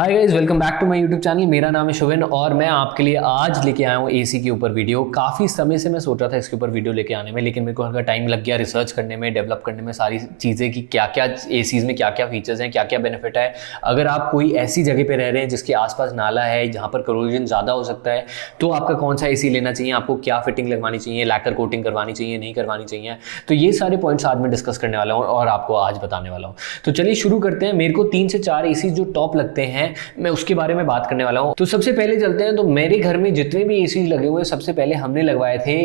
Hi guys, welcome back to my YouTube channel. मेरा नाम है शुभिन और मैं आपके लिए आज लेके आया हूँ एसी के ऊपर वीडियो। काफ़ी समय से मैं सोच रहा था इसके ऊपर वीडियो लेके आने में, लेकिन मेरे को हल्का टाइम लग गया रिसर्च करने में, डेवलप करने में सारी चीज़ें कि क्या क्या एसीज़ में क्या क्या फीचर्स हैं, क्या क्या बेनिफिट है। अगर आप कोई ऐसी जगह पर रह रहे हैं जिसके आसपास नाला है, जहाँ पर करोजन ज़्यादा हो सकता है, तो आपका कौन सा एसी लेना चाहिए, आपको क्या फिटिंग लगवानी चाहिए, लैकर कोटिंग करवानी चाहिए, नहीं करवानी चाहिए। तो ये सारे पॉइंट्स आज मैं डिस्कस करने वाला हूँ और आपको आज बताने वाला हूँ। तो चलिए शुरू करते हैं। मेरे को 3 से 4 एसी जो टॉप लगते हैं, मैं उसके बारे में बात करने वाला हूं। तो सबसे पहले चलते हैं। तो मेरे घर में जितने भी एसी लगे हुए, सबसे पहले हमने लगवाए थे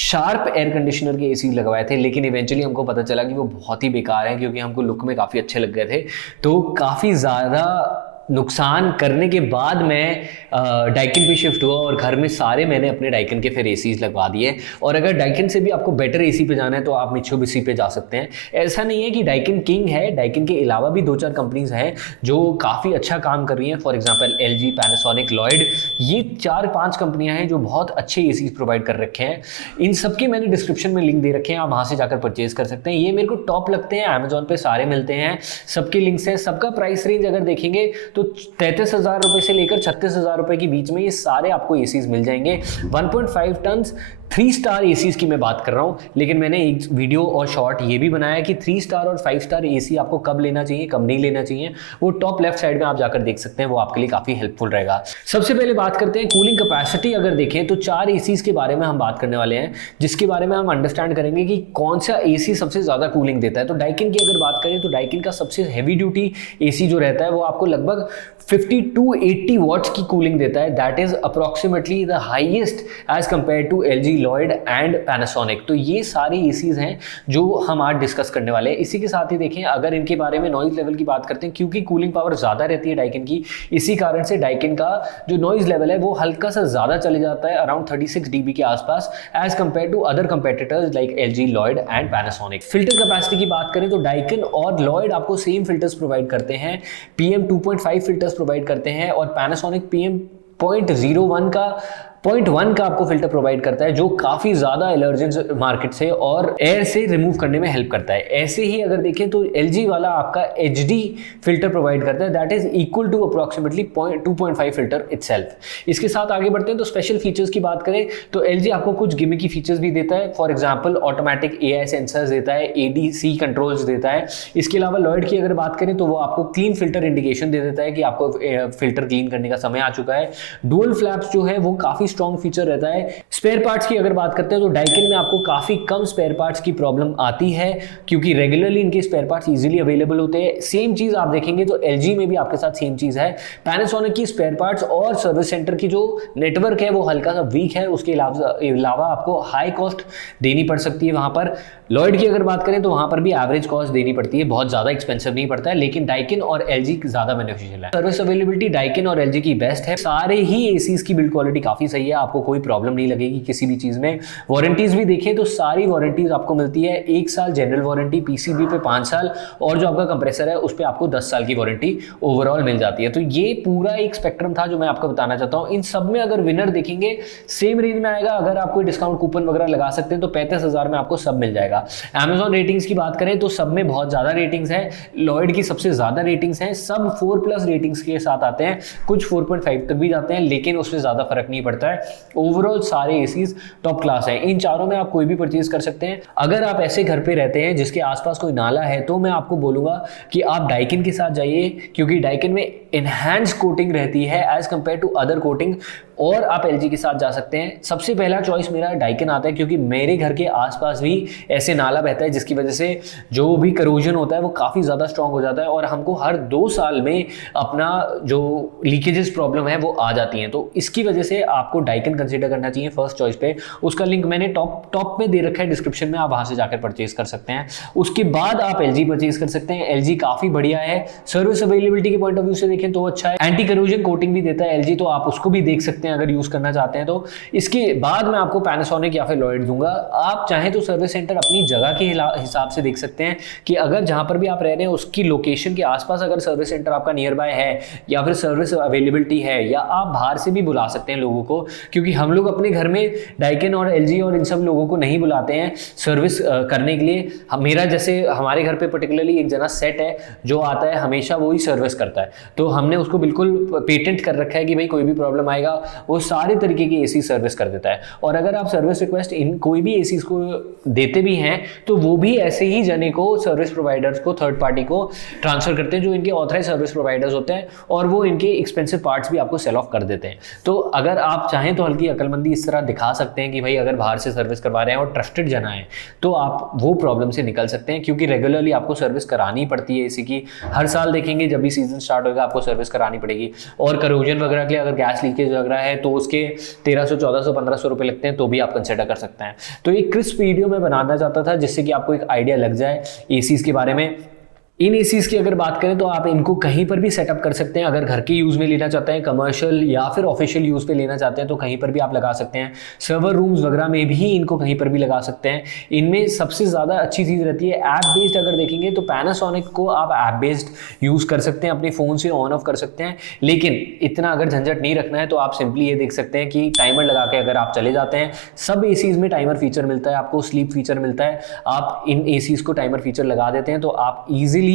शार्प एयर कंडीशनर के एसी लगवाए थे, लेकिन इवेंचुअली हमको पता चला कि वो बहुत ही बेकार है, क्योंकि हमको लुक में काफ़ी अच्छे लग गए थे। तो काफ़ी ज़्यादा नुकसान करने के बाद मैं डाइकिन पे शिफ्ट हुआ और घर में सारे मैंने अपने डाइकिन के फिर एसीज लगवा दिए। और अगर डाइकिन से भी आपको बेटर एसी पे जाना है तो आप मित्सुबिशी पे जा सकते हैं। ऐसा नहीं है कि डाइकिन किंग है, डाइकिन के अलावा भी 2-4 कंपनीज हैं जो काफ़ी अच्छा काम कर रही हैं। For example LG, Panasonic, Lloyd, ये 4-5 कंपनियां हैं जो बहुत अच्छे एसीज प्रोवाइड कर रखे हैं। इन सबके मैंने डिस्क्रिप्शन में लिंक दे रखे हैं, आप वहाँ से जाकर परचेज कर सकते हैं। ये मेरे को टॉप लगते हैं, अमेजोन पे सारे मिलते हैं, सबके लिंक्स हैं। सबका प्राइस रेंज अगर देखेंगे तो 33,000 रुपए से लेकर 36,000 रुपए के बीच में ये सारे आपको एसीज मिल जाएंगे। 1.5 टन 3 स्टार एसीज की मैं बात कर रहा हूं, लेकिन मैंने एक वीडियो और शॉर्ट ये भी बनाया कि 3 स्टार और 5 स्टार एसी आपको कब लेना चाहिए, कब नहीं लेना चाहिए। वो टॉप लेफ्ट साइड में आप जाकर देख सकते हैं, वो आपके लिए काफी हेल्पफुल रहेगा। सबसे पहले बात करते हैं कूलिंग कैपेसिटी। अगर देखें तो 4 एसीज के बारे में हम बात करने वाले हैं, जिसके बारे में हम अंडरस्टैंड करेंगे कि कौन सा एसी सबसे ज्यादा कूलिंग देता है। तो डाइकिन की अगर बात करें तो डाइकिन का सबसे हैवी ड्यूटी एसी जो रहता है वो आपको लगभग 50 to 80 वॉट्स की कूलिंग देता है। That is approximately the highest as compare to LG, Lloyd and Panasonic. तो ये सारे एसीज हैं जो हम आज डिस्कस करने वाले हैं। इसी के साथ ही देखें, अगर इनके बारे में नॉइज लेवल की बात करते हैं, क्योंकि कूलिंग पावर ज्यादा रहती है डाइकिन की, इसी कारण से डाइकिन का जो नॉइज लेवल है वो हल्का सा ज्यादा चले जाता है, अराउंड 36 dB के आसपास, as compare to other competitors like LG, Lloyd and Panasonic. Filter capacity की बात करें तो डाइकिन और लॉयड आपको सेम फिल्टर्स प्रोवाइड करते हैं, PM 2.5 फिल्टर्स प्रोवाइड करते हैं, और पैनासोनिक PM 0.1 का आपको फिल्टर प्रोवाइड करता है, जो काफी ज्यादा एलर्जेंस मार्केट से और एयर से रिमूव करने में हेल्प करता है। ऐसे ही अगर देखें तो एलजी वाला आपका HD फिल्टर प्रोवाइड करता है, that is equal to approximately 2.5 filter itself. इसके साथ आगे बढ़ते हैं तो स्पेशल फीचर्स की बात करें तो एलजी आपको कुछ गिमिकी फीचर्स भी देता है। For example automatic AI sensors देता है, ADC कंट्रोल्स देता है। इसके अलावा लॉयड की अगर बात करें तो वो आपको क्लीन फिल्टर इंडिकेशन दे देता है कि आपको फिल्टर क्लीन करने का समय आ चुका है। डुअल फ्लैप्स जो है वो काफी स्ट्रॉन्ग फीचर रहता है। स्पेयर पार्ट्स की अगर बात करते हैं तो डाइकिन में आपको काफी कम स्पेयर पार्ट्स की प्रॉब्लम आती है, क्योंकि रेगुलरली इनके स्पेयर पार्ट्स इजीली अवेलेबल होते हैं। सेम चीज आप देखेंगे तो एलजी में भी आपके साथ सेम चीज है। पैनासोनिक की स्पेयर पार्ट्स और सर्विस सेंटर की जो नेटवर्क है वो हल्का सा वीक है, उसके अलावा आपको हाई कॉस्ट देनी पड़ सकती है वहां पर। लॉयड की अगर बात करें तो वहां पर भी एवरेज कॉस्ट देनी पड़ती है, बहुत ज्यादा एक्सपेंसिव नहीं पड़ता है, लेकिन डाइकिन और एलजी ज्यादा बेनिफिशियल है। सर्विस अवेलेबिलिटी डाइकिन और एलजी की बेस्ट है। सारे ही एसीज की बिल्ड क्वालिटी काफी सही है, आपको कोई प्रॉब्लम नहीं लगेगी किसी भी चीज में। वारंटीज भी देखें तो सारी वारंटीज आपको मिलती है। 1 साल जनरल वारंटी, पीसीबी पे 5 साल, और जो आपका कंप्रेसर है उस पर आपको 10 साल की वारंटी ओवरऑल मिल जाती है। तो ये पूरा एक स्पेक्ट्रम था जो मैं आपको बताना चाहता हूँ। इन सब में अगर विनर देखेंगे सेम रेंज में आएगा। अगर आप कोई डिस्काउंट कूपन वगैरह लगा सकते हैं तो 35,000 में आपको सब मिल जाएगा। अमेजॉन रेटिंग्स की बात करें तो सब में बहुत ज्यादा रेटिंग्स है। लॉयड की सबसे ज्यादा रेटिंग्स हैं, सब 4+ रेटिंग्स के साथ आते हैं, कुछ 4.5 तक भी जाते हैं, लेकिन उससे ज्यादा फर्क नहीं पड़ता है। ओवरऑल सारे एसीज टॉप क्लास हैं। इन चारों में आप कोई भी परचेज कर सकते हैं। अगर आप ऐसे घर पे रहते हैं जिसके आसपास कोई नाला है तो मैं आपको बोलूंगा कि आप डाइकिन के साथ जाइए, क्योंकि डाइकिन में एनहांस कोटिंग रहती है as compare to other coating. और आप एलजी के साथ जा सकते हैं। सबसे पहला चॉइस मेरा डाइकिन आता है, क्योंकि मेरे घर के आसपास भी ऐसे नाला बहता है जिसकी वजह से जो भी करोजन होता है वो काफ़ी ज़्यादा स्ट्रॉन्ग हो जाता है, और हमको हर 2 साल में अपना जो लीकेजेस प्रॉब्लम है वो आ जाती हैं। तो इसकी वजह से आपको डाइकिन कंसीडर करना चाहिए फर्स्ट चॉइस पे। उसका लिंक मैंने टॉप में दे रखा है डिस्क्रिप्शन में, आप वहाँ से जाकर परचेज कर सकते हैं। उसके बाद आप एलजी परचेज कर सकते हैं। एलजी काफ़ी बढ़िया है। सर्विस अवेलेबिलिटी के पॉइंट ऑफ व्यू से देखें तो अच्छा है। एंटी करोजन कोटिंग भी देता है एलजी, तो आप उसको भी देख सकते हैं अगर यूज करना चाहते हैं तो। इसके बाद मैं आपको पैनासोनिक या फिर लॉयड दूंगा। आप चाहें तो सर्विस सेंटर अपनी जगह के हिसाब से देख सकते हैं कि अगर जहां पर भी आप रह रहे हैं उसकी लोकेशन के आसपास अगर सर्विस सेंटर आपका नियर बाय है या फिर सर्विस अवेलेबिलिटी है, या आप बाहर से भी बुला सकते हैं लोगों को, क्योंकि हम लोग अपने घर में डाइकिन और एलजी और इन सब लोगों को नहीं बुलाते हैं सर्विस करने के लिए। मेरा जैसे हमारे घर पे पर्टिकुलरली एक जना सेट है जो आता है, हमेशा वो ही सर्विस करता है, तो हमने उसको बिल्कुल पेटेंट कर रखा है कि भाई कोई भी प्रॉब्लम आएगा वो सारे तरीके की एसी सर्विस कर देता है। और अगर आप सर्विस रिक्वेस्ट इन कोई भी एसी को देते भी हैं तो वो भी ऐसे ही जने को, सर्विस प्रोवाइडर्स को, थर्ड पार्टी को ट्रांसफर करते हैं जो इनके ऑथराइज सर्विस प्रोवाइडर्स होते हैं, और वो इनके एक्सपेंसिव पार्ट्स भी आपको सेल ऑफ कर देते हैं। तो अगर आप चाहें तो हल्की अकलमंदी इस तरह दिखा सकते हैं कि भाई अगर बाहर से सर्विस करवा रहे हैं और ट्रस्टेड जना है तो आप वो प्रॉब्लम से निकल सकते हैं, क्योंकि रेगुलरली आपको सर्विस करानी पड़ती है एसी की। हर साल देखेंगे जब भी सीजन स्टार्ट होगा आपको सर्विस करानी पड़ेगी। और करोजन वगैरह के लिए अगर गैस लीकेज लग रहा है तो उसके 1300, 1400, 1500 रुपये लगते हैं, तो भी आप कंसिडर कर सकते हैं। तो एक क्रिस्प वीडियो में बनाना चाहता था जिससे कि आपको एक आइडिया लग जाए एसीज के बारे में। इन एसीज की अगर बात करें तो आप इनको कहीं पर भी सेटअप कर सकते हैं। अगर घर के यूज़ में लेना चाहते हैं, कमर्शियल या फिर ऑफिशियल यूज़ पे लेना चाहते हैं तो कहीं पर भी आप लगा सकते हैं। सर्वर रूम्स वगैरह में भी इनको कहीं पर भी लगा सकते हैं। इनमें सबसे ज़्यादा अच्छी चीज़ रहती है ऐप बेस्ड। अगर देखेंगे तो पैनासोनिक को आप ऐप बेस्ड यूज़ कर सकते हैं, अपने फ़ोन से ऑन ऑफ कर सकते हैं। लेकिन इतना अगर झंझट नहीं रखना है तो आप सिंपली ये देख सकते हैं कि टाइमर लगा के अगर आप चले जाते हैं, सब एसीज में टाइमर फीचर मिलता है, आपको स्लीप फीचर मिलता है। आप इन एसीज को टाइमर फीचर लगा देते हैं तो आप ईजिली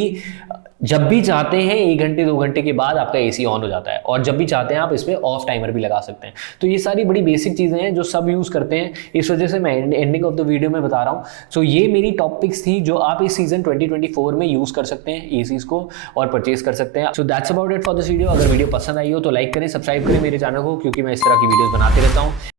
जब भी चाहते हैं 1 घंटे 2 घंटे के बाद आपका एसी ऑन हो जाता है, और जब भी चाहते हैं आप इसमें ऑफ टाइमर भी लगा सकते हैं। तो ये सारी बड़ी बेसिक चीज़ें हैं जो सब यूज़ करते हैं, इस वजह से मैं एंडिंग ऑफ द वीडियो में बता रहा हूँ। सो ये मेरी टॉप पिक्स थी जो आप इस सीजन 2024 में यूज़ कर सकते हैं एसीज को और परचेज कर सकते हैं। So that's about it for this video. अगर वीडियो पसंद आई हो तो लाइक करें, सब्सक्राइब करें मेरे चैनल को, क्योंकि मैं इस तरह की वीडियोज़ बनाते रहता हूँ।